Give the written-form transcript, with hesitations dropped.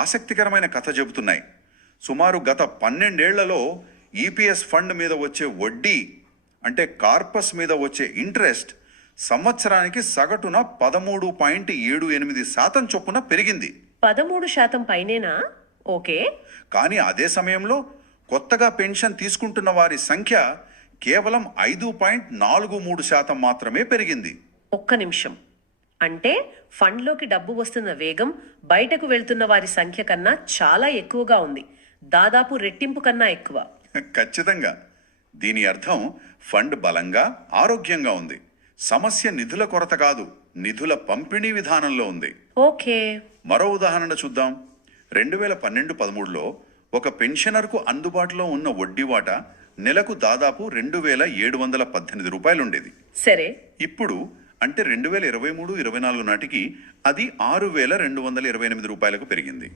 ఆసక్తికరమైన కథ చెబుతున్నాయి. సుమారు గత 12 ఏళ్లలో ఈపీఎస్ ఫండ్ మీద వచ్చే వడ్డీ అంటే కార్పస్ మీద వచ్చే ఇంట్రెస్ట్ సంవత్సరానికి సగటున 13.78% చొప్పున పెరిగింది. 13% పైనేనా? ఓకే. కానీ అదే సమయంలో కొత్తగా పెన్షన్ తీసుకుంటున్న వారి సంఖ్య కేవలం 5.43% మాత్రమే పెరిగింది. ఒక్క నిమిషం. అంటే ఫండ్లోకి డబ్బు వస్తున్న వేగం బయటకు వెళ్తున్న వారి సంఖ్య కన్నా చాలా ఎక్కువగా ఉంది. దాదాపు రెట్టింపు కన్నా ఎక్కువ. ఖచ్చితంగా. దీని అర్థం ఫండ్ బలంగా ఆరోగ్యంగా ఉంది. సమస్య నిధుల కొరత కాదు, నిధుల పంపిణీ విధానంలో ఉంది. ఓకే. మరో ఉదాహరణ చూద్దాం. 2012-13లో ఒక పెన్షనర్కు అందుబాటులో ఉన్న వడ్డీ వాటా నెలకు దాదాపు 2,718 రూపాయలు ఉండేది. సరే. ఇప్పుడు అంటే 2023-24 నాటికి అది 6,228 రూపాయలకు పెరిగింది.